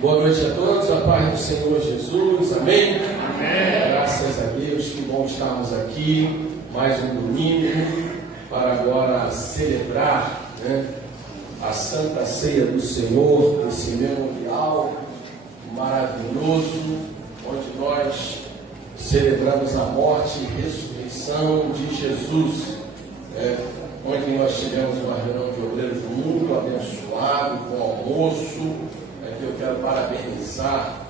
Boa noite a todos, a paz do Senhor Jesus, amém? Amém. Graças a Deus, que bom estarmos aqui, mais um domingo, para agora celebrar, a Santa Ceia do Senhor, esse memorial maravilhoso, onde nós celebramos a morte e ressurreição de Jesus, onde nós tivemos uma reunião de obreiros muito abençoado, com almoço. Aqui eu quero parabenizar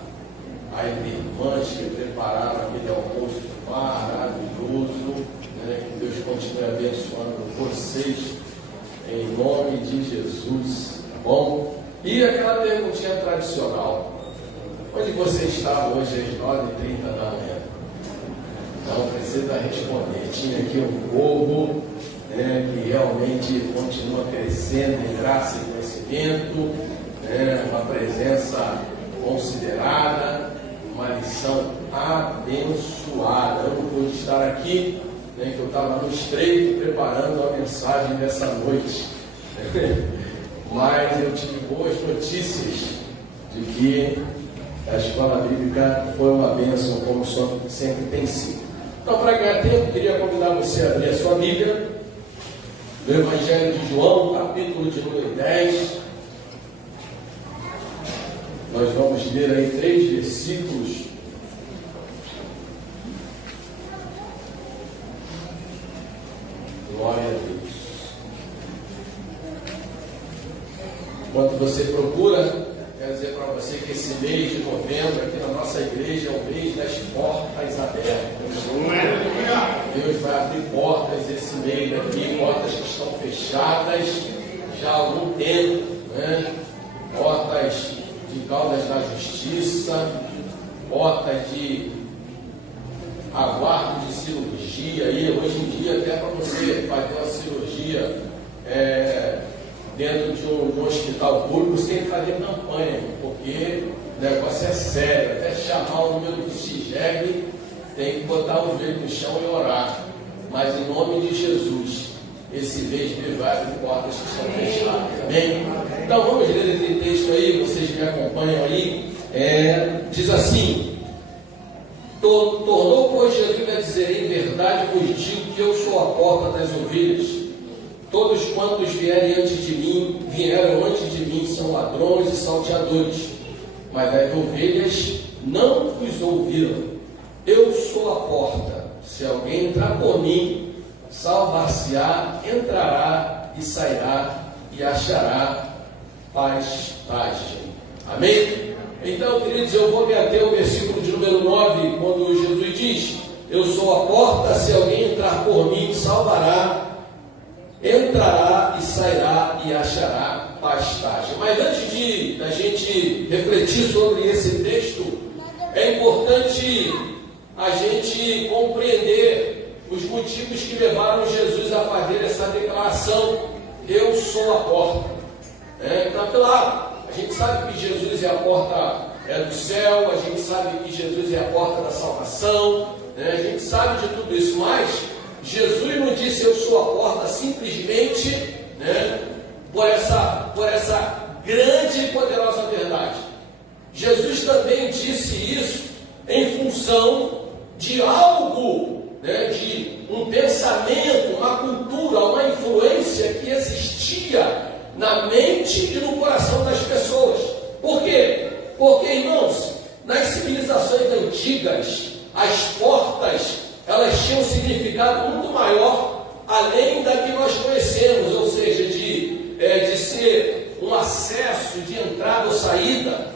as irmãs que prepararam aquele almoço maravilhoso, que Deus continue abençoando vocês, em nome de Jesus, tá bom? E aquela perguntinha tradicional: onde você estava hoje às 9h30 da manhã? Não precisa responder. Tinha aqui um povo que realmente continua crescendo em graça e conhecimento, uma presença considerada, uma lição abençoada. Eu não pude estar aqui, que eu estava no estreito preparando a mensagem dessa noite, mas eu tive boas notícias de que a escola bíblica foi uma bênção, como sempre tem sido. Então, para ganhar tempo, queria convidar você a abrir a sua Bíblia no Evangelho de João, capítulo de número 10. Nós vamos ler aí 3 versículos. Glória a Deus. Enquanto você procura, quero dizer para você que esse mês de novembro, aqui na nossa igreja, é o mês das portas abertas. Deus vai abrir portas esse mês aqui, portas que estão fechadas já há algum tempo, portas de caudas da justiça, portas de aguardo de cirurgia. E hoje em dia, até para você fazer uma cirurgia dentro de um hospital público, você tem que fazer campanha, porque o negócio é sério. Até chamar o número do CIGEG, tem que botar o joelho no chão e orar. Mas em nome de Jesus, esse mês vai abrir portas que estão fechadas, amém? Então vamos ler esse texto aí, vocês me acompanham aí. Diz assim: tornou, pois, Jesus a dizer: em verdade vos digo que eu sou a porta das ovelhas. Todos quantos vieram antes de mim são ladrões e salteadores, mas as ovelhas não os ouviram. Eu sou a porta. Se alguém entrar por mim, salvar-se-á, entrará e sairá e achará pastagem. Amém? Então, queridos, eu vou me ater ao versículo de número 9, quando Jesus diz: eu sou a porta, se alguém entrar por mim, salvará, entrará e sairá e achará pastagem. Mas antes de a gente refletir sobre esse texto, é importante a gente compreender os motivos que levaram Jesus a fazer essa declaração: eu sou a porta. Então, claro, a gente sabe que Jesus é a porta do céu, a gente sabe que Jesus é a porta da salvação, a gente sabe de tudo isso, mas Jesus não disse eu sou a porta simplesmente por essa grande e poderosa verdade. Jesus também disse isso em função de algo, de um pensamento, uma cultura, uma influência que existia na mente e no coração das pessoas. Por quê? Porque, irmãos, nas civilizações antigas, as portas, elas tinham um significado muito maior, além da que nós conhecemos, ou seja, de ser um acesso de entrada ou saída,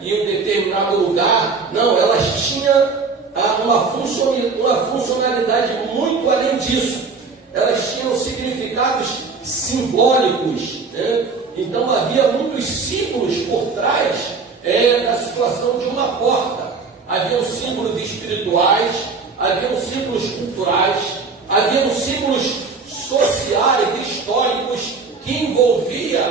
em um determinado lugar. Não, elas tinham uma funcionalidade muito além disso. Elas tinham significados simbólicos, Então havia muitos símbolos por trás da situação de uma porta. Haviam símbolos espirituais, haviam símbolos culturais, haviam símbolos sociais, históricos, que envolvia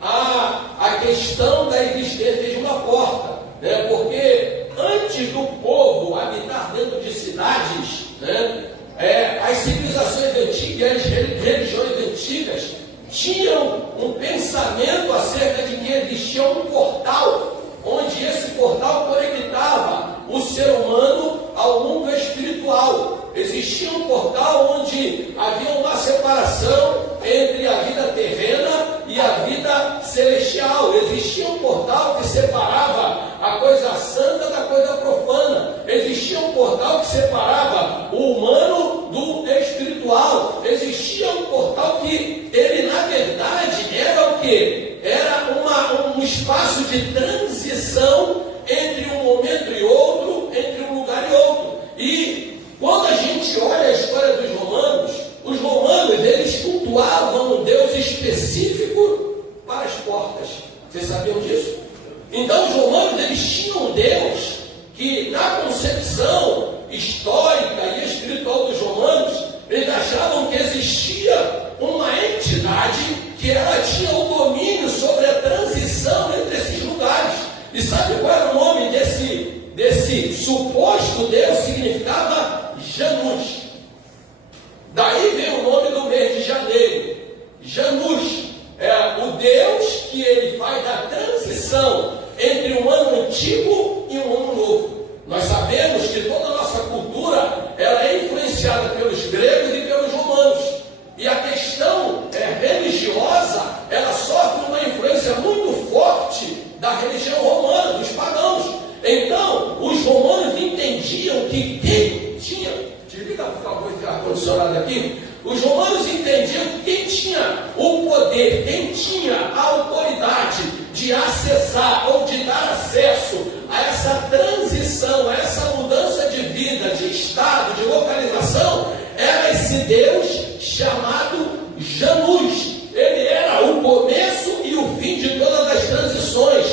a questão da existência de uma porta, porque antes do povo habitar dentro de cidades, as civilizações antigas, as religiões antigas tinham um pensamento acerca de que existia um portal onde portal que separava o humano do espiritual. Existia um portal que ele, na verdade, era o quê? Era um espaço de transição entre um momento e outro, entre um lugar e outro. E quando a gente olha a história dos romanos, os romanos, eles cultuavam um Deus específico para as portas. Vocês sabiam disso? Então os romanos, eles tinham um Deus que, na concepção histórica e espiritual dos romanos, eles achavam que existia uma entidade que ela tinha o domínio sobre a transição entre esses lugares. E sabe qual era o nome desse suposto Deus? Significava Janus. Daí vem o nome do mês de janeiro. Janus é o Deus que ele faz a transição entre um ano antigo e um ano novo. Nós sabemos que toda a nossa cultura ela é influenciada pelos gregos e pelos romanos. E a questão religiosa, ela sofre uma influência muito forte da religião romana, dos pagãos. Então, os romanos entendiam que quem tinha... Desliga, por favor, esse ar-condicionado aqui. Os romanos entendiam que quem tinha o poder, quem tinha a autoridade de acessar ou de dar acesso a essa transição, a essa mudança de vida, de estado, de localização, era esse Deus chamado Janus. Ele era o começo e o fim de todas as transições.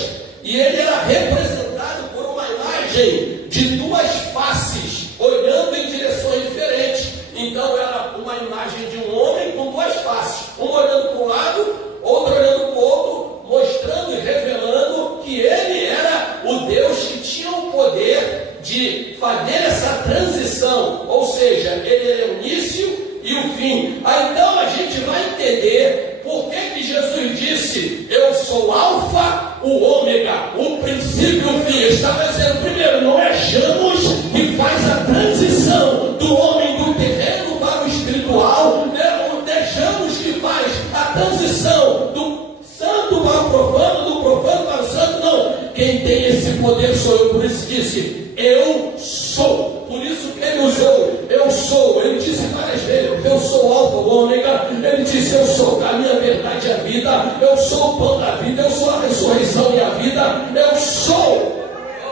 E ele era representado por uma imagem de duas faces, olhando em direções diferentes. Então era uma imagem de um homem com duas faces, um olhando para um lado, outro olhando para o outro, mostrando e revelando que ele era o Deus que tinha o poder de fazer essa transição, ou seja, ele era o início e o fim. Aí então a gente vai entender por que Jesus disse: eu sou Alfa, o Ômega, o princípio e o fim. Ele estava dizendo, primeiro, não é Janus que faz a transição do homem do terreno para o espiritual, não é Janus que faz a transição do santo para o profano, do profano para o santo, não. Quem tem esse poder sou eu. Por isso disse, eu sou. Por isso que ele usou, eu sou. Ele disse várias vezes, eu sou o Alfa, o Ômega. Ele disse, eu sou a minha verdade e a vida. Eu sou o pão da vida, eu sou a ressurreição e a vida. Eu sou.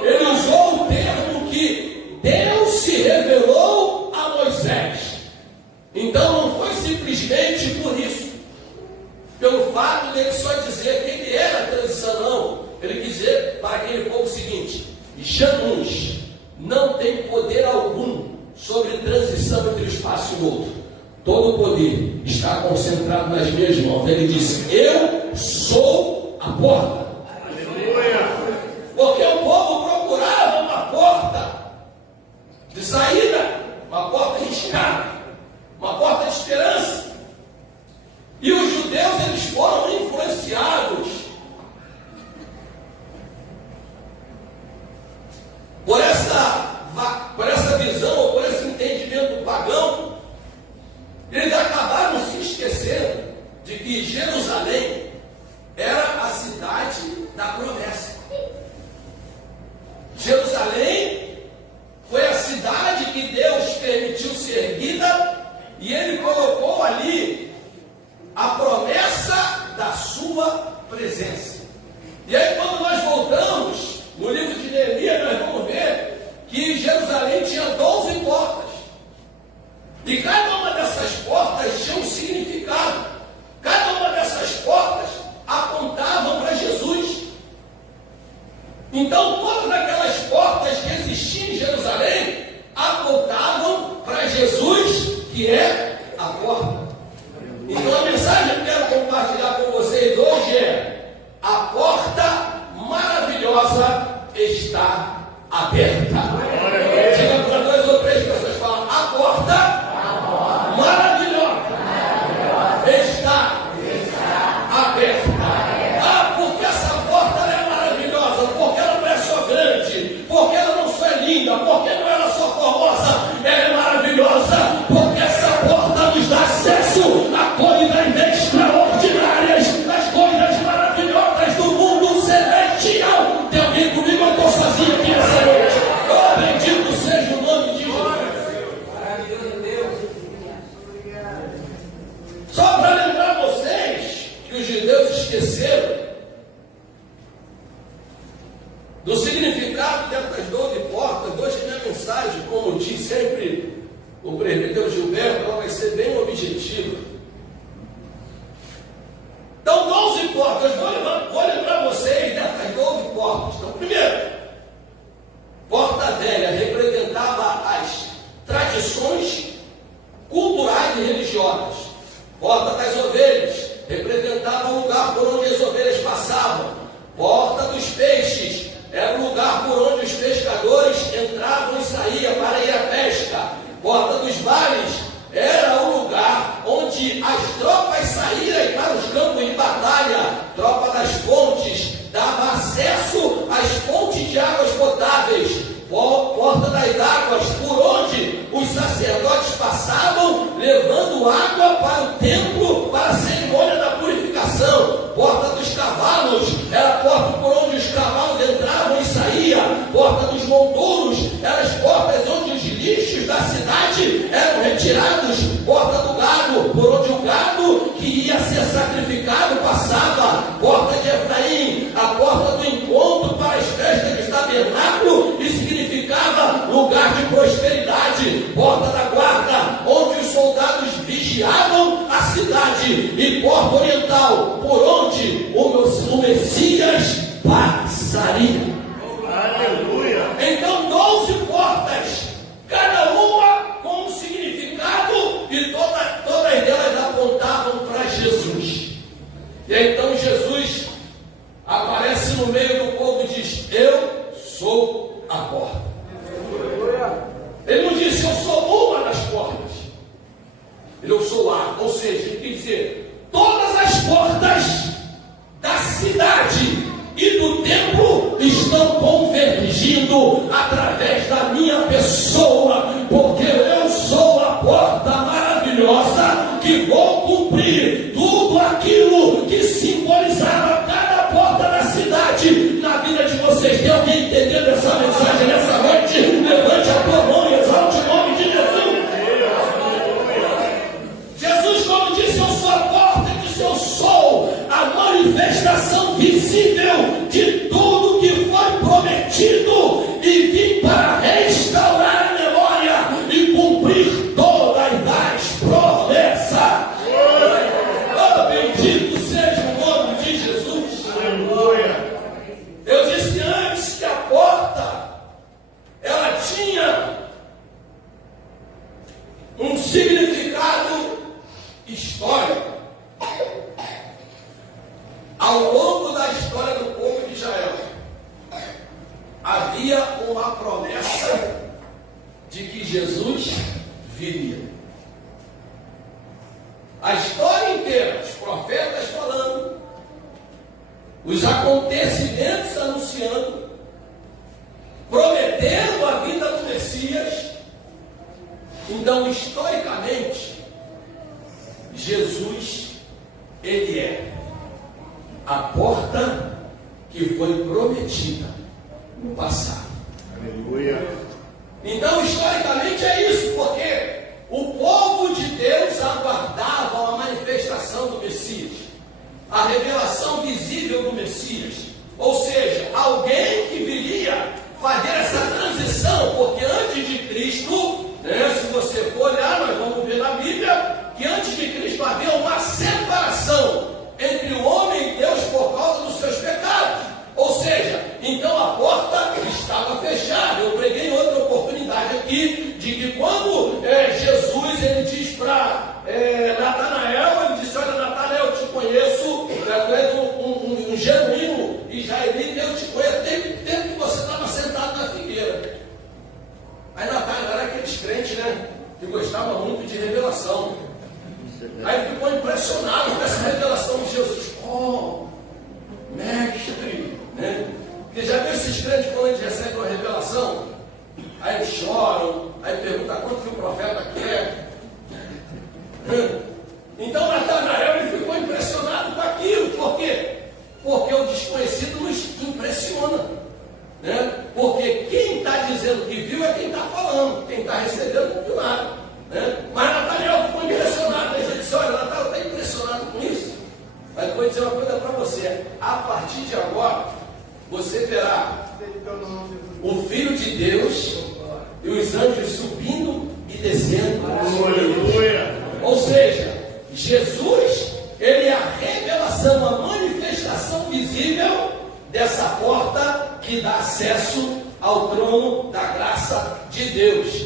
Ele usou o termo que Deus se revelou a Moisés. Então não foi simplesmente por isso, pelo fato dele só dizer que ele era a transição, não. Ele quis dizer para aquele povo o seguinte: Janus não tem poder algum sobre transição entre o espaço e o outro. Todo o poder está concentrado nas minhas mãos. Ele disse, eu sou a porta. Porque o povo procurava uma porta de saída, uma porta de escape, uma porta de esperança. E os judeus, eles foram influenciados por essa visão, ou por esse entendimento pagão. Eles acabaram se esquecendo de que Jerusalém era a cidade da promessa. Jerusalém foi a cidade que Deus permitiu ser erguida, e Ele colocou ali a promessa da sua presença. E aí, quando nós voltamos no livro de Neemias, nós vamos ver que Jerusalém tinha 12 portas. E cada uma dessas portas tinha um significado. Cada uma dessas portas apontavam para Jesus. Então, todas aquelas portas que existiam em Jerusalém apontavam para Jesus, que é a porta. Então, a mensagem que eu quero compartilhar com vocês hoje é: a porta maravilhosa está aberta. Diga para 2 ou 3 pessoas, fala, a porta maravilhosa está aberta. Ah, porque essa porta é maravilhosa, porque ela não é só grande, porque ela não só é linda, porque não é só formosa, ela é maravilhosa, porque essa porta nos dá acesso a coisas extraordinárias, as coisas maravilhosas do mundo celestial. Tem alguém comigo? Eu estou sozinho aqui nessa noite. Oh, bendito do significado dessas 12 portas, hoje minha mensagem, como diz sempre o presbítero Gilberto, ela vai ser bem objetiva. Então, 12 portas, vou lembrar vocês dessas 12 portas. Então, primeiro, porta velha representava as tradições culturais e religiosas. Porta das ovelhas representava o lugar por onde as ovelhas passavam. Porta dos peixes era o lugar por onde os pescadores entravam e saíam para ir à pesca. Porta dos vales era o lugar onde as tropas saíram para os campos de batalha. Tropa das fontes dava acesso às fontes de águas potáveis. Porta das águas, por onde os sacerdotes passavam, levando água para o templo, para a cerimônia da purificação. Porta dos cavalos, era a porta por onde os cavalos entravam e saíam. Porta dos montouros, eram as portas onde os lixos da cidade eram retirados. Porta do gado, por onde o gado que ia ser sacrificado passava. Porta de Efraim, a porta do encontro para as festas do tabernáculo, e significava lugar de prosperidade. Porta da guarda, onde os soldados vigiavam a cidade. E porta oriental, por onde o Messias passaria. Aleluia! Então, 12 portas, cada uma com um significado, e todas elas apontavam para Jesus. E então Jesus aparece no meio do povo e diz: eu sou a porta. Ele não disse eu sou uma das portas, eu sou a, ou seja, ele quer dizer, todas as portas da cidade e do templo estão convergindo através da minha pessoa, porque eu sou a porta maravilhosa que vou cumprir tudo aquilo que simbolizava cada porta da cidade na vida de vocês. Tem alguém entendendo essa mensagem nessa noite? Levante a tua mão e exalte o nome de Jesus. Jesus, como disse, eu sou a porta, disse eu sou a manifestação visível de tudo que foi prometido, e vim para restaurar a memória e cumprir todas as promessas. Oh, bendito seja o nome de Jesus. Aleluia! Eu disse antes que a porta ela tinha um significado histórico. Ao longo da história do povo de Israel, havia uma promessa de que Jesus viria. A história inteira, os profetas falando, os acontecimentos anunciando, prometendo a vinda do Messias. Então, historicamente, Jesus, ele é a porta que foi prometida no passado. Aleluia! Então, historicamente é isso, porque o povo de Deus aguardava a manifestação do Messias, a revelação visível do Messias, ou seja, alguém que viria fazer essa transição, porque antes de Cristo, se você for olhar, nós vamos ver na Bíblia, que antes de Cristo havia uma separação entre o homem e Deus por causa dos seus pecados. Ou seja, então a porta estava fechada. Eu preguei outra oportunidade aqui, de que quando Jesus ele diz para Natanael, ele disse: olha, Natanael, eu te conheço, tu és um genuíno israelita, eu te conheço desde o tempo que você estava sentado na figueira. Aí Natanael era aqueles crentes, que gostava muito de revelação. Aí ele ficou impressionado com essa revelação de Jesus. Oh, mestre, Porque já viu esses crentes quando eles recebem uma revelação? Aí eles choram, aí perguntam quanto que o profeta quer. Então Natanael ele ficou impressionado com aquilo. Por quê? Porque o desconhecido nos impressiona. Porque quem está dizendo que viu é quem está falando. Quem está recebendo não viu nada. Mas Natanael ficou impressionado. Ele disse: olha, Natanael está impressionado com isso. Mas eu vou dizer uma coisa para você: a partir de agora, você terá Deus e os anjos subindo e descendo. Aleluia. Ou seja, Jesus, ele é a revelação, a manifestação visível dessa porta que dá acesso ao trono da graça de Deus.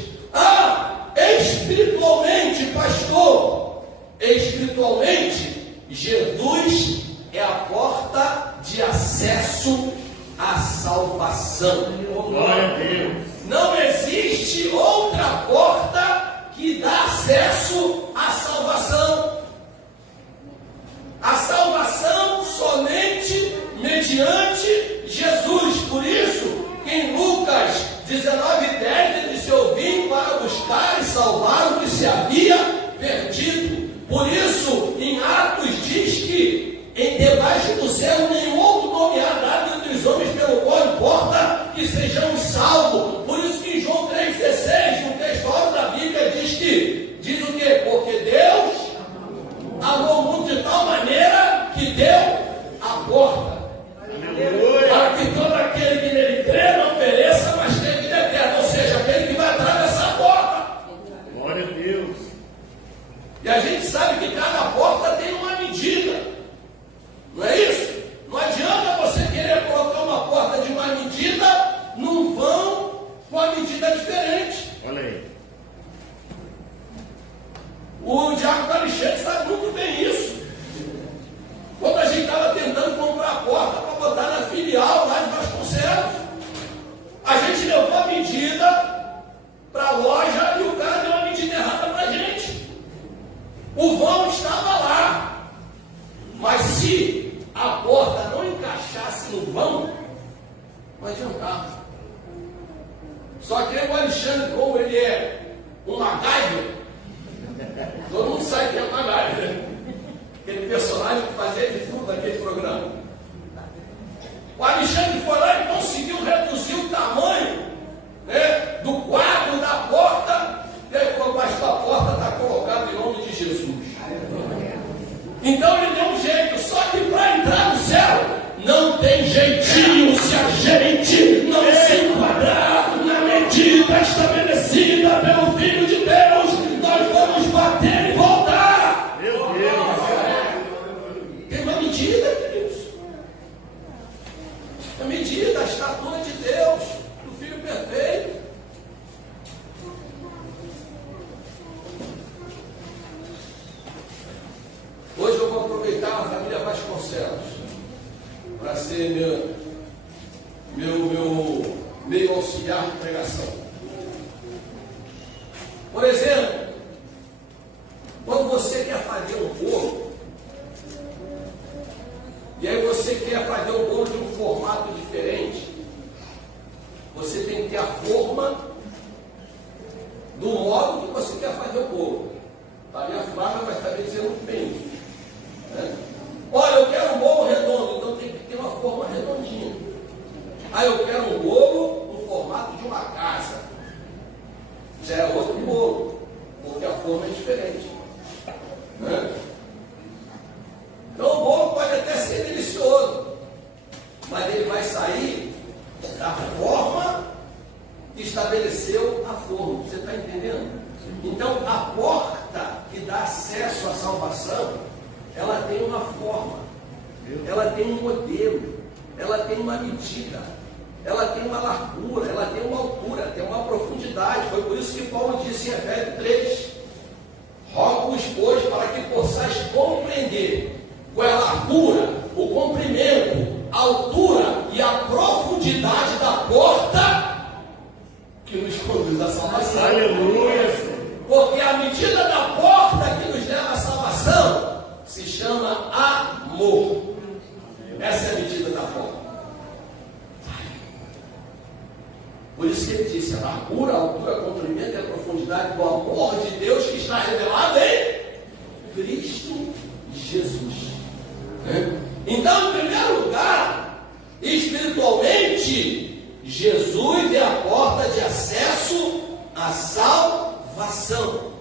Espiritualmente, pastor, espiritualmente, Jesus é a porta de acesso à salvação. Glória a Deus. Não existe outra porta que dá acesso à salvação. A salvação somente mediante Jesus. Por isso, em Lucas 19:10, ele disse: eu vim para buscar e salvar o que se havia perdido. Por isso, em Atos diz que debaixo do céu nenhum outro nome há dado entre os homens pelo qual importa que sejamos salvos. Por isso que em João 3,16, no texto da Bíblia, diz o quê? Porque Deus amou o mundo de tal maneira que deu a porta. Aleluia. Para que todo aquele que nele crê não pereça, mas tenha vida eterna. Ou seja, aquele que vai atravessar a porta. Glória a Deus. E a gente sabe que cada porta tem uma medida. Não é isso? Não adianta você querer colocar uma porta de uma medida num vão com a medida diferente. Olha aí. O Diácono Alexandre sabe muito bem isso. Quando a gente estava tentando comprar a porta para botar na filial lá de Vasconcelos, a gente levou a medida para a loja e o cara deu uma medida errada para a gente. O vão estava lá, mas se a porta não encaixasse no vão, não adiantava. Só que o Alexandre, como ele é um MacGyver, todo mundo sabe que é MacGyver, né? Aquele personagem que fazia de tudo naquele programa. O Alexandre foi lá e conseguiu reduzir o tamanho, né, do quadro da porta. E aí falou: pastor, a porta está colocada em nome de Jesus. Então ele deu um jeito. Só que para entrar no céu não tem jeitinho. Se a gente não se enquadrar na medida estabelecida pelo Filho de Deus, nós vamos bater e voltar. Meu Deus. Tem uma medida, queridos. A medida, a estatura de Deus, do Filho perfeito. Hoje eu vou aproveitar a família Vasconcelos para ser meu auxiliar de pregação. Por exemplo, quando você quer fazer um bolo, e aí você quer fazer o bolo de um formato diferente, você tem que ter a forma do modo que você quer fazer o bolo. A minha fábrica vai estar dizendo bem isso. Olha, eu quero um bolo redondo, então tem que ter uma forma redondinha. Eu quero um bolo no formato de uma casa. Já é outro bolo, porque a forma é diferente. Então o bolo pode até ser delicioso, mas ele vai sair da forma que estabeleceu a forma. Você está entendendo? Então a porta que dá acesso à salvação, ela tem uma forma, ela tem um modelo, ela tem uma medida, ela tem uma largura, ela tem uma altura, tem uma profundidade. Foi por isso que Paulo disse em Efésios 3: rogo-vos, pois, para que possais compreender qual é a largura, o comprimento, a altura e a profundidade da porta que nos conduz à salvação. Aleluia. Porque a medida da porta que nos leva à salvação se chama amor. Essa é a medida da porta. Por isso que ele disse: a largura, a altura, a comprimento e a profundidade do amor de Deus que está revelado em Cristo Jesus. Então, em primeiro lugar, espiritualmente, Jesus é a porta de acesso à salvação.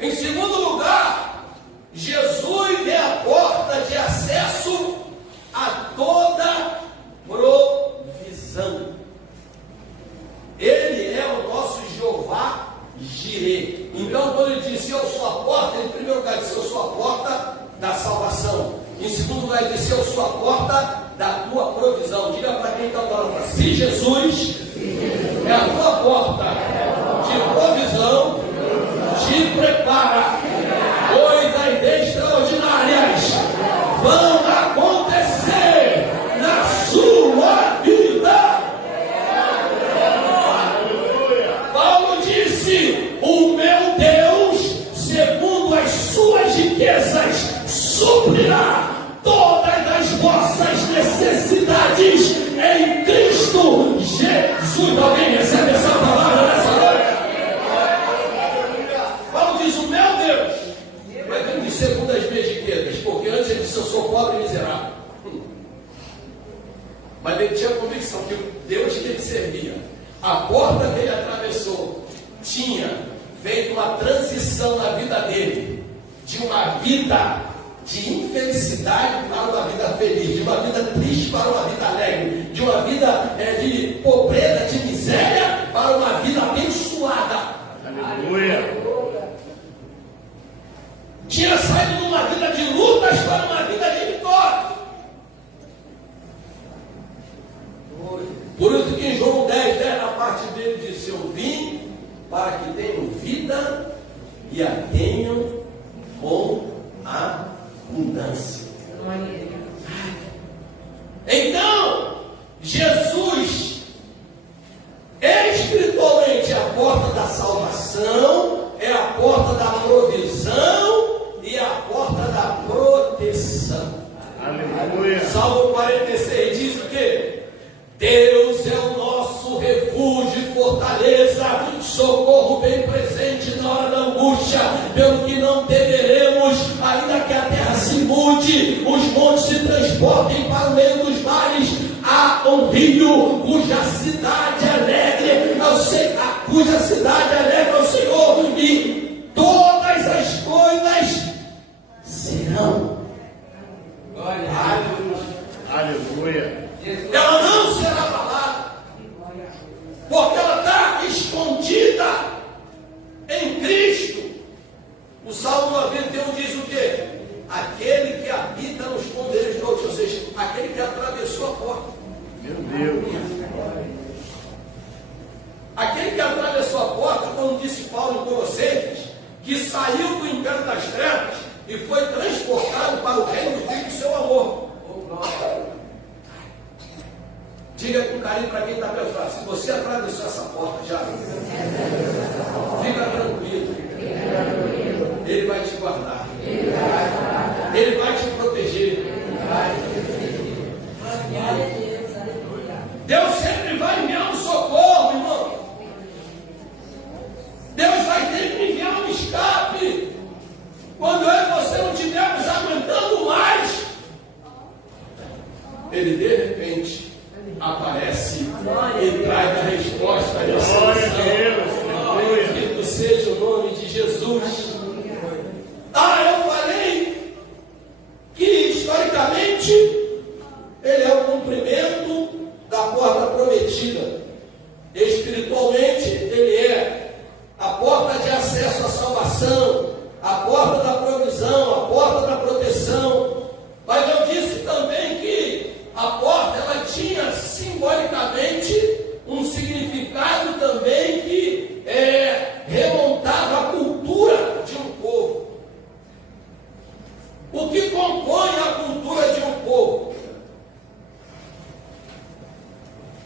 Em segundo lugar, Jesus é a porta de acesso a toda provisão. Ele Jirê. Então, quando ele disse eu sou a porta, ele em primeiro lugar disse eu sou a porta da salvação. Em segundo lugar, ele disse eu sou a porta da tua provisão. Diga para quem está falando, se Jesus é a tua porta de provisão, te prepara, coisas extraordinárias vão acontecer na sua vida. Paulo disse: o meu Deus, segundo as suas riquezas, suprirá todas as vossas necessidades em Cristo Jesus. Alguém recebe essa palavra nessa noite? Paulo diz: o meu Deus. Mas ele diz segundo as minhas riquezas, porque antes ele disse eu sou pobre e miserável. Mas ele tinha a convicção que o Deus que ele servia, a porta que ele atravessou, tinha feito uma transição na vida dele, de uma vida de infelicidade para uma vida feliz, de uma vida triste para uma vida alegre, de uma vida de pobreza, de miséria, para uma vida abençoada. Aleluia. Tinha saído de uma vida de lutas para uma vida de vitória. Por isso que em João 10, na parte dele diz: eu vim para que tenham vida e a tenham com abundância. Então, Jesus, espiritualmente, é a porta da salvação, é a porta da provisão e a porta da proteção. Aleluia. Salmo 46 diz o quê? Deus é o nosso refúgio e fortaleza, socorro bem presente na hora da angústia, pelo que não temeremos, ainda que a terra se mude, os montes se transportem para o meio dos mares. Há um rio cuja cidade alegra ao Senhor, e todas as coisas serão. Aleluia. Ela não será abalada, porque ela está escondida em Cristo. O Salmo 91 diz o quê? Aquele que habita nos esconderijos do Altíssimo, ou seja, aquele que atravessou a porta. Meu Deus. Aquele que atravessou a porta, como disse Paulo em Colossenses, que saiu do império das trevas e foi transportado para o reino do Filho do seu amor. Diga com carinho para quem está pensando: se você atravessou essa porta já, fica tranquilo, Ele vai te guardar, Ele vai te proteger. Deus sempre vai enviar um socorro, irmão. Deus vai sempre enviar um escape. Quando eu e você não estivermos aguentando mais, Ele de repente aparece e traz a resposta e a solução. Bendito seja o nome de Jesus. Eu falei que historicamente ele é o cumprimento da porta prometida. Espiritualmente ele é a porta de acesso à salvação, a porta da provisão, a porta da proteção. Mas eu disse também que a porta ela tinha simbolicamente um significado também que remontava a cultura de um povo. O que compõe a cultura de um povo?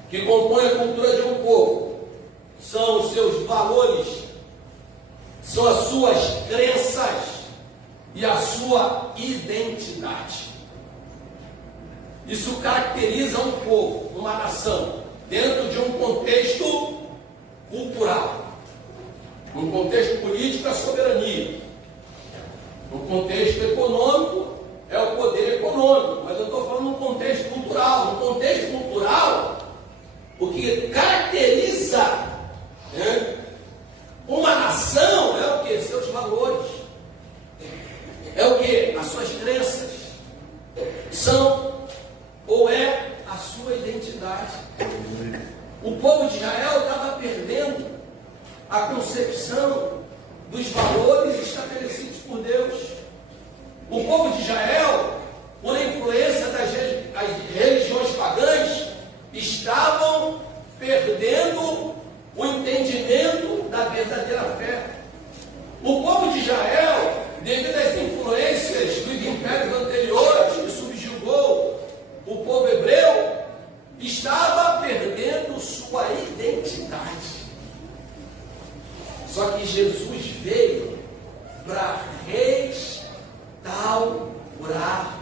O que compõe a cultura de um povo são os seus valores, são as suas crenças e a sua identidade. Isso caracteriza um povo, uma nação, dentro de um contexto cultural. No contexto político, a soberania. No contexto econômico, é o poder econômico. Mas eu estou falando no contexto cultural. No contexto cultural, o que caracteriza uma nação é o que? Seus valores. É o que? As suas crenças. São ou é a sua identidade. O povo de Israel estava perdendo a concepção dos valores estabelecidos por Deus. O povo de Israel, por influência das religiões pagãs, estavam perdendo o entendimento da verdadeira fé. O povo de Israel, devido às influências dos impérios anteriores que subjugou o povo hebreu, estava perdendo sua identidade. Só que Jesus veio para restaurar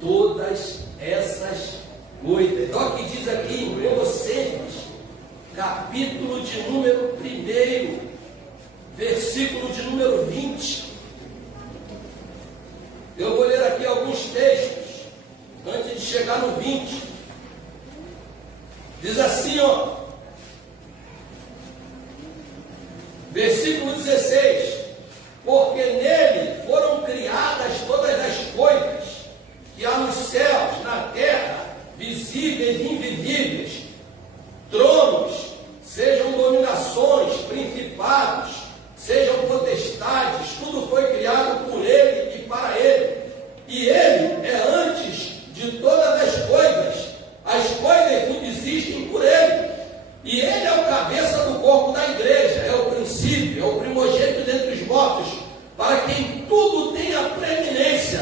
todas essas coisas. Olha o que diz aqui em Colossenses, capítulo de número 1, versículo de número 20. Eu vou ler aqui alguns textos, antes de chegar no 20. Diz assim, ó, versículo 16: porque nele foram criadas todas as coisas que há nos céus, na terra, visíveis e invisíveis, tronos, sejam dominações, principados, sejam potestades, tudo foi criado por ele e para ele. E ele é antes de todas as coisas tudo existem por ele. E ele é o cabeça do corpo da igreja, é o princípio, é o primogênito dentre os mortos, para quem tudo tem a preeminência,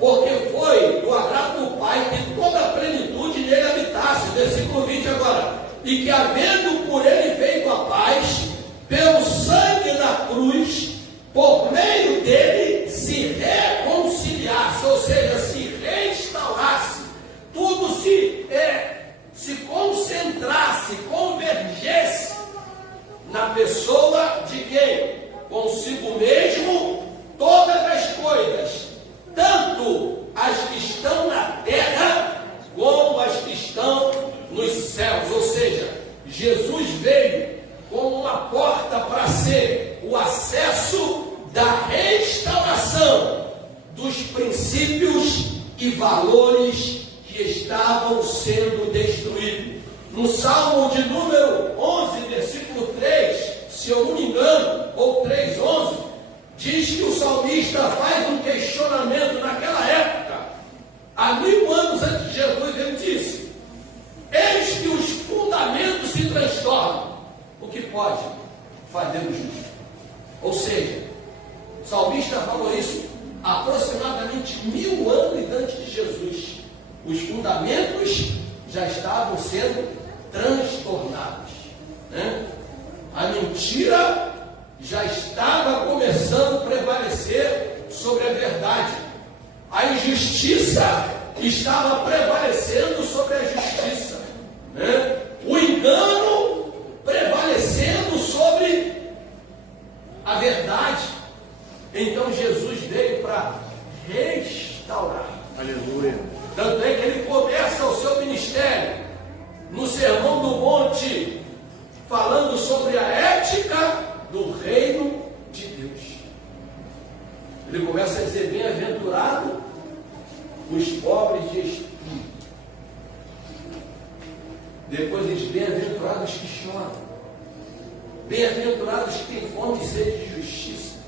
porque foi do agrado do Pai que toda a plenitude nele habitasse. Versículo 20 agora: e que havendo por ele feito a paz, pelo sangue da cruz, por meio dele se reconciliasse, ou seja, se restaurasse, tudo se concentrasse, convergesse na pessoa de quem? Consigo mesmo, todas as coisas, tanto as que estão na terra, como as que estão nos céus. Ou seja, Jesus veio como uma porta para ser o acesso da restauração dos princípios e valores que estavam sendo destruídos. No Salmo de número 11, versículo 3, se eu não me engano, ou 3:11, diz que o salmista faz um questionamento naquela época, há 1000 anos antes de Jesus. Ele disse: eis que os fundamentos se transtornam, o que pode fazer o justo? Ou seja, o salmista falou isso aproximadamente 1000 anos antes de Jesus. Os fundamentos já estavam sendo transtornados, né? A mentira já estava começando a prevalecer sobre a verdade. A injustiça estava prevalecendo sobre a justiça, né? O engano prevalecendo sobre a verdade. Então Jesus veio para restaurar. Aleluia. Tanto é que ele começa o seu ministério no Sermão do Monte, falando sobre a ética do reino de Deus. Ele começa a dizer: bem-aventurado os pobres de espírito. Depois diz: bem-aventurados que choram. Bem-aventurados que têm fome e sede de justiça.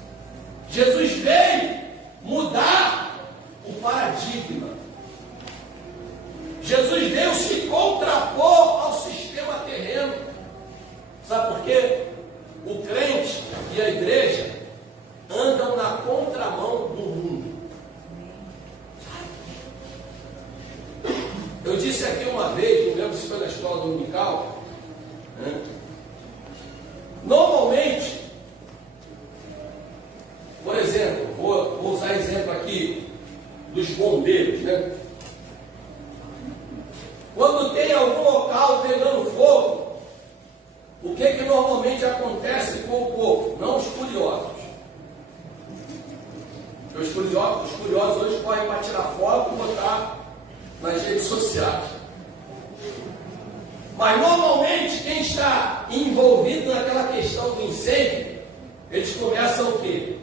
Jesus veio mudar o paradigma. Jesus veio se contrapor ao sistema terreno. Sabe por quê? O crente e a igreja andam na contramão do mundo. Eu disse aqui uma vez, não lembro se foi na escola dominical, né? Normalmente, por exemplo, vou usar exemplo aqui dos bombeiros, né? Quando tem algum local pegando fogo, o que normalmente acontece com o povo? Não os curiosos. Os curiosos hoje correm para tirar foto e botar nas redes sociais. Mas normalmente quem está envolvido naquela questão do incêndio, eles começam o quê?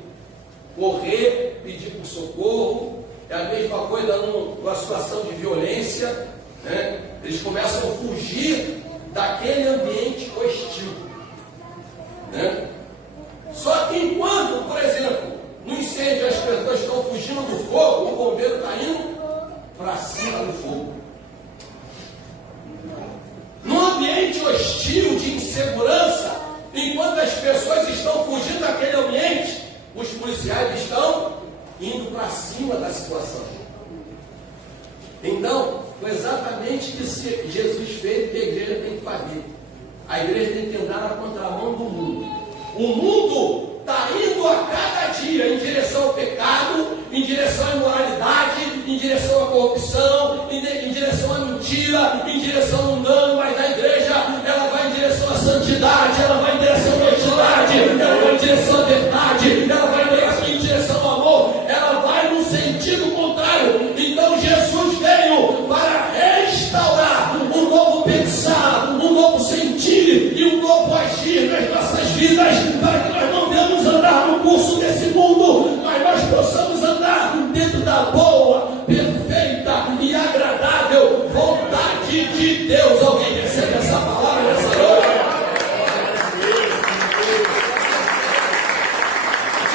Correr, pedir por socorro. É a mesma coisa numa situação de violência, né? Eles começam a fugir daquele ambiente hostil, né? judiciais estão indo para cima da situação. Então, foi exatamente isso que Jesus fez, que a igreja tem que fazer. A igreja tem que andar na contramão do mundo. O mundo está indo a cada dia em direção ao pecado, em direção à imoralidade, em direção à corrupção, em direção à mentira, em direção ao engano, mas a igreja, ela vai em direção à santidade, ela vai em direção à honestidade, ela vai em direção à verdade, ela vai em direção ao amor, ela vai no sentido contrário. Então Jesus veio para restaurar um novo pensar, um novo sentir e um novo agir nas nossas vidas, para que nós não venhamos andar no curso desse mundo, mas nós possamos andar dentro da boa, perfeita e agradável vontade de Deus. Alguém recebe essa palavra nessa noite?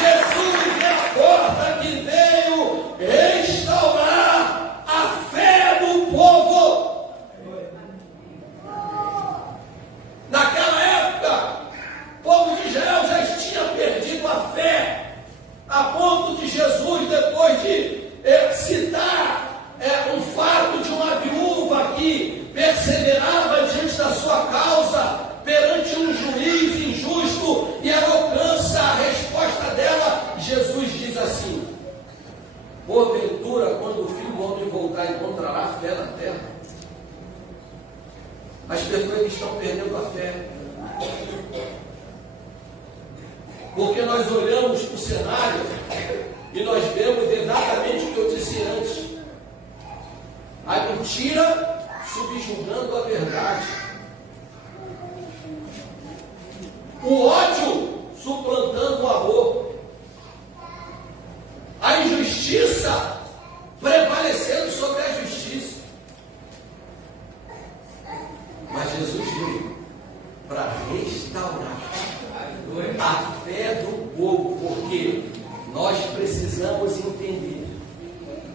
Jesus é a porta que veio restaurar a fé do povo. Naquela época, o povo de Israel já tinha perdido a fé, a ponto de Jesus, depois de citar um fato de uma viúva que perseverava diante da sua causa perante um juiz injusto, e ela alcança a resposta dela. Jesus diz assim: porventura, quando o Filho do Homem voltar, encontrará fé na terra? As pessoas estão perdendo a fé, porque nós olhamos para o cenário e nós vemos exatamente o que eu disse antes: a mentira subjugando a verdade, o ódio suplantando o amor, a injustiça prevalecendo sobre a justiça. Mas Jesus veio para restaurar a fé do povo, porque nós precisamos entender,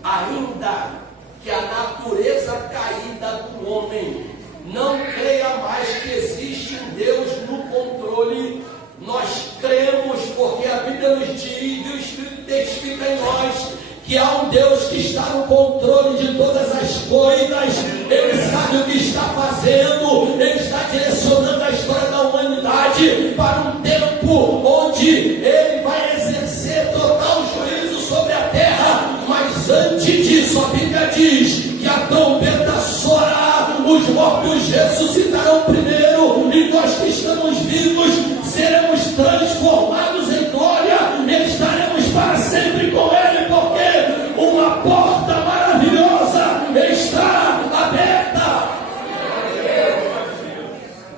ainda que a natureza caída do homem não creia mais que existe um Deus no controle, nós cremos, porque a Bíblia nos diz, e o Espírito testifica em nós, que há um Deus que está no controle de todas as coisas. Ele sabe o que está fazendo, Ele está direcionando a história da humanidade para um tempo onde Ele vai exercer total juízo sobre a terra. Mas antes disso, a Bíblia diz que a trombeta soará, os mortos ressuscitarão primeiro, e nós que estamos vivos seremos transformados em glória e estaremos para sempre com Ele, porque uma porta maravilhosa está aberta.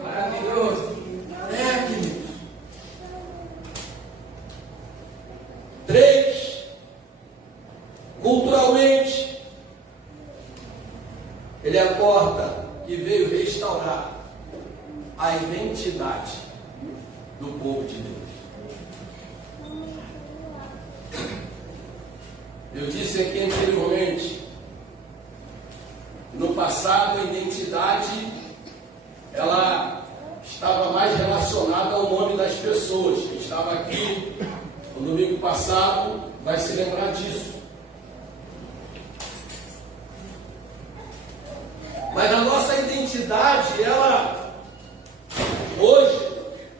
Maravilhoso. Queridos. 3. Culturalmente, Ele é a porta que veio restaurar a identidade do povo de Deus. Eu disse aqui anteriormente, no passado a identidade ela estava mais relacionada ao nome das pessoas. Quem estava aqui no domingo passado vai se lembrar disso. Mas a nossa identidade, ela, hoje,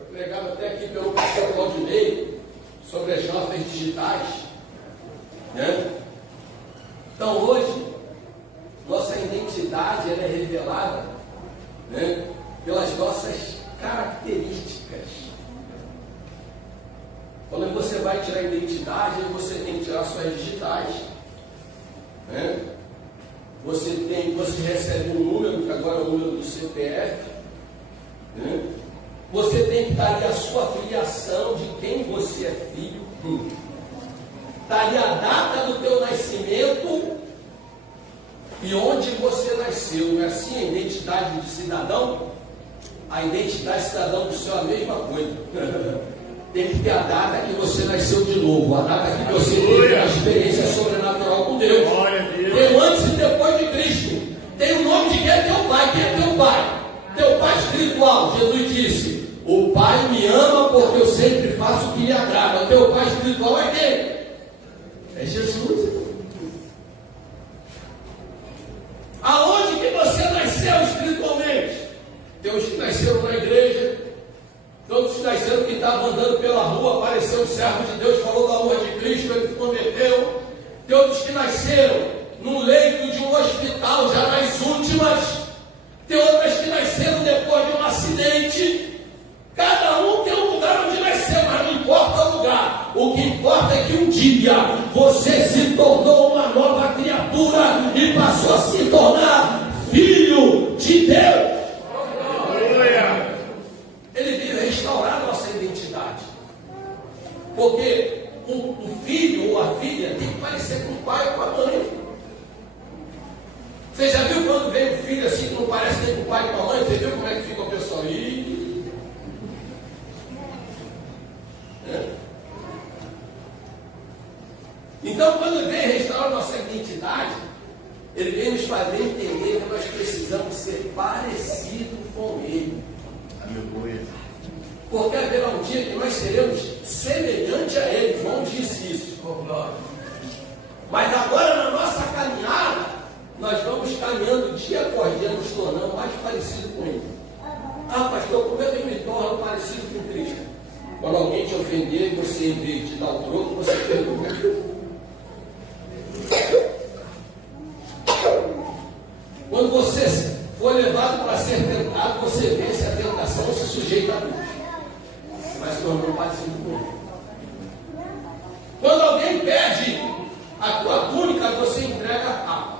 eu pregava até aqui pelo pastor Claudinei, sobre as notas digitais, né? Então hoje, nossa identidade ela é revelada, né, pelas nossas características. Quando você vai tirar a identidade, você tem que tirar suas digitais, né? Você recebe um número, que agora é o número do CPF, né? Você tem que dar ali a sua filiação, de quem você é filho, está ali a data do teu nascimento e onde você nasceu. Não é assim a identidade de cidadão? A identidade de cidadão do céu é a mesma coisa. Tem que ter a data que você nasceu de novo, a data que você teve uma experiência sobrenatural com Deus. Tem o antes e depois de Cristo. Tem o nome de quem é teu pai. Quem é teu pai? Teu pai espiritual. Jesus disse: O Pai me ama porque eu sempre faço o que lhe agrada. O teu Pai espiritual é quem? É Jesus. Aonde que você nasceu espiritualmente? Tem uns que nasceram na igreja, tem outros que nasceram que estavam andando pela rua, apareceu um servo de Deus, falou do amor de Cristo, ele se converteu. Tem outros que nasceram no leito de um hospital, já nas últimas. Tem outras que nasceram depois de um acidente. Cada um tem um lugar onde nasceu, mas não importa o lugar. O que importa é que um dia você se tornou uma nova criatura e passou a se tornar filho de Deus. Ele veio restaurar a nossa identidade. Porque o filho ou a filha tem que parecer com o pai ou com a mãe. Você já viu quando vem um filho assim que não parece nem com o pai e com a mãe? Você viu como é que fica o pessoal? Então, quando vem restaurar nossa identidade, ele vem nos fazer entender que nós precisamos ser parecidos com ele. Aleluia. Porque haverá um dia que nós seremos semelhantes a ele. João disse isso. Mas agora, na nossa caminhada, nós vamos caminhando dia após dia, nos tornando mais parecidos com ele. Ah, pastor, como é que eu me torno parecido com Cristo? Quando alguém te ofender, você, em vez de dar o troco, você pergunta. Quando você for levado para ser tentado, você vence a tentação e se sujeita a Deus. Mas tornou parecido com ele. Quando alguém pede a tua túnica, você entrega a capa.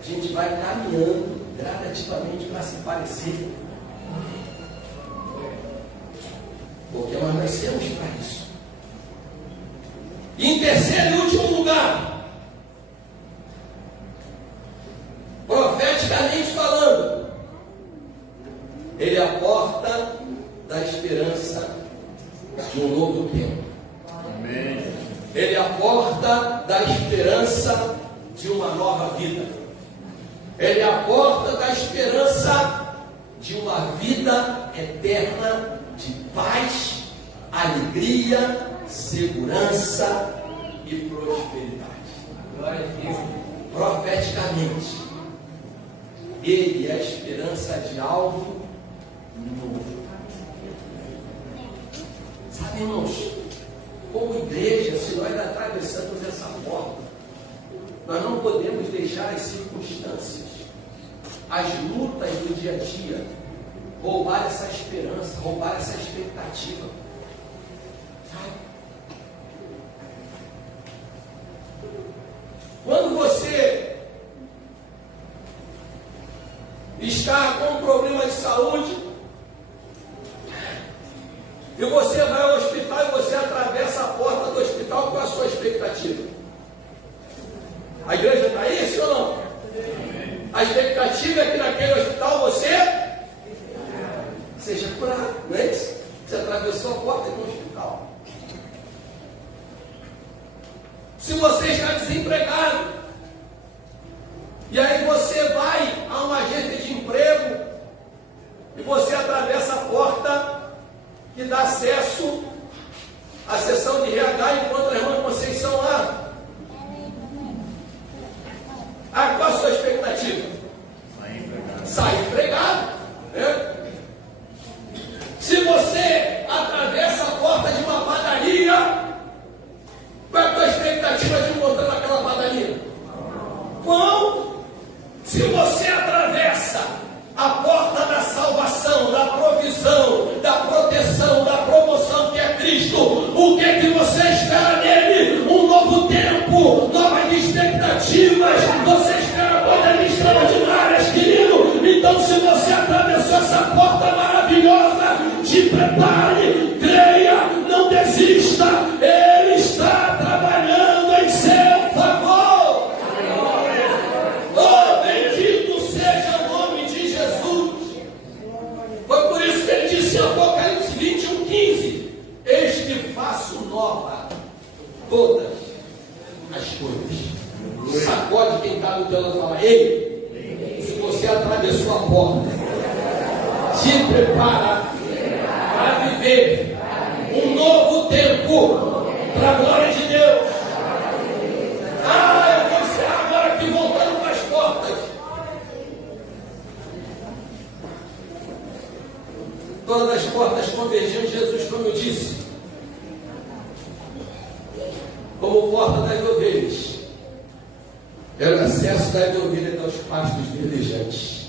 A gente vai caminhando gradativamente para se parecer. Porque nós nascemos para isso. E em terceiro e último lugar, profeticamente falando, ele é a porta da esperança de um novo tempo. Amém. Ele é a porta da esperança de uma nova vida. Ele é a porta da esperança de uma vida eterna de paz, alegria, segurança e prosperidade. Glória a Deus. Profeticamente, ele é a esperança de algo novo. Sabe, irmãos, como igreja, se nós atravessamos essa porta, nós não podemos deixar as circunstâncias, as lutas do dia a dia, roubar essa esperança, roubar essa expectativa. Sabe? Quando você está com um problema de saúde e você vai ao hospital e você atravessa a porta do hospital, com a sua expectativa? A igreja está aí, sim ou não? A expectativa é que naquele hospital você seja curado, não é isso? Você atravessou a porta do hospital. Se você está desempregado, e aí você vai a uma agência de emprego, e você atravessa a porta que dá acesso à sessão de RH e encontra a irmã Conceição lá. Ah, qual a sua expectativa? Sair empregado. Né? Se você atravessa a porta de uma padaria, qual é a tua expectativa de encontrar naquela padaria? Pão. Se você atravessa a porta da salvação, da provisão, da proteção, da promoção que é Cristo, o que é que você espera nele? Um novo tempo, novas expectativas. Você espera coisas extraordinárias, querido. Então, se você atravessou essa porta maravilhosa, te prepare, creia, não desista. Ele está trabalhando em seu favor. Oh, bendito seja o nome de Jesus. Foi por isso que ele disse em Apocalipse 21:15: eis que faço nova todas as coisas. Sacode quem está no teu lado e fala: ei, se você atravessou a porta, te prepara para viver um novo tempo para a glória de Deus. Eu vou encerrar agora aqui, voltando para as portas. Todas as portas convergiam em Jesus, como eu disse, como porta das ovelhas. Era o acesso das ovelhas aos pastos verdejantes.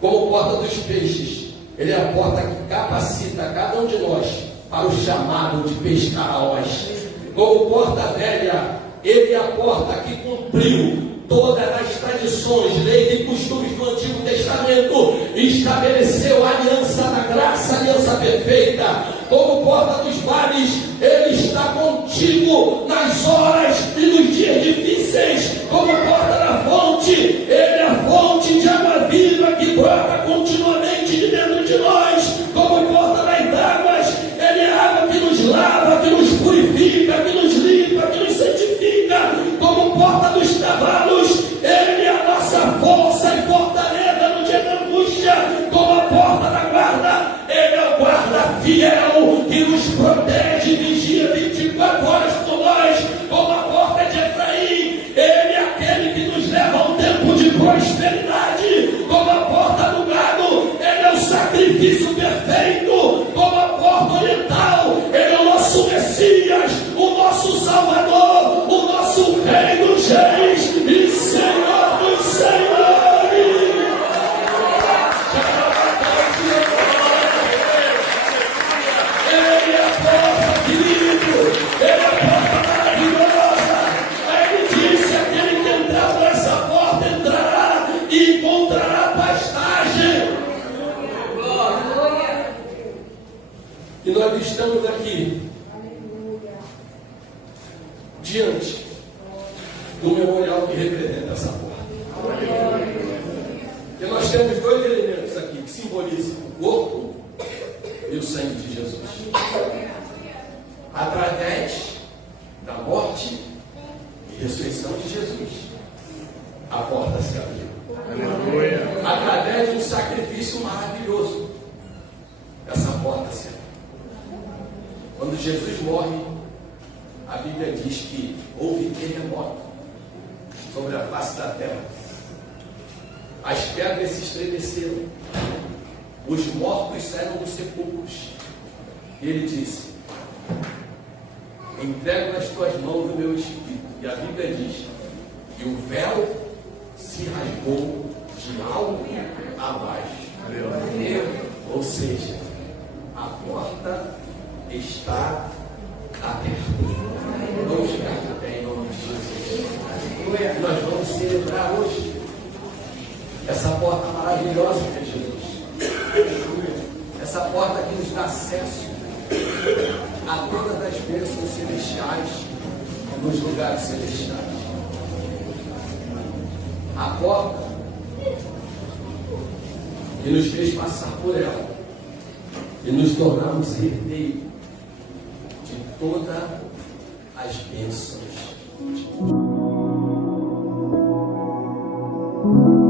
Como porta dos peixes, ele é a porta que capacita cada um de nós para o chamado de pescar a ós. Como porta velha, ele é a porta que cumpriu todas as tradições, leis e costumes do Antigo Testamento, e estabeleceu a aliança da graça, a aliança perfeita. Como porta dos vales, ele está contigo nas horas e nos dias difíceis. Como porta da fonte, ele é a fonte de água viva que brota continuamente de dentro de nós. Como porta das águas, ele é a água que nos lava, que nos purifica, que nos limpa, que nos santifica. Como porta dos cavalos, ele é a nossa força e fortaleza no dia da angústia. Como a porta da guarda, ele é o guarda fiel que nos protege e vigia 24 horas por nós. Como a porta de Efraim, ele é aquele que nos leva a um tempo de prosperidade. Como a porta do gado, ele é o sacrifício perfeito. Como a porta oriental, ele é o nosso Messias, o nosso Salvador, o nosso Rei dos Reis e Senhor dos Senhores. Ele é a porta, querido, ele é a porta maravilhosa. Aí ele disse: aquele que entrar por essa porta entrará e encontrará pastagem. E nós estamos aqui diante do memorial que representa essa porta. E nós temos dois elementos aqui que simbolizam o corpo e o sangue de Jesus. Através da morte e ressurreição de Jesus, a porta se abriu. Aleluia. Através de um sacrifício maravilhoso, essa porta se abriu. Quando Jesus morre, a Bíblia diz que houve terremoto sobre a face da terra. As pedras se estremeceram. Os mortos saíram dos sepulcros. E ele disse: entrego nas tuas mãos o meu espírito. E a Bíblia diz que o véu se rasgou de alto a baixo. Ou seja, a porta está aberta. Vamos ficar de pé em nome de Jesus. Nós vamos celebrar hoje essa porta maravilhosa que é Jesus. Essa porta que nos dá acesso a todas as bênçãos celestiais nos lugares celestiais. A porta que nos fez passar por ela e nos tornarmos herdeiros de todas as bênçãos de Deus.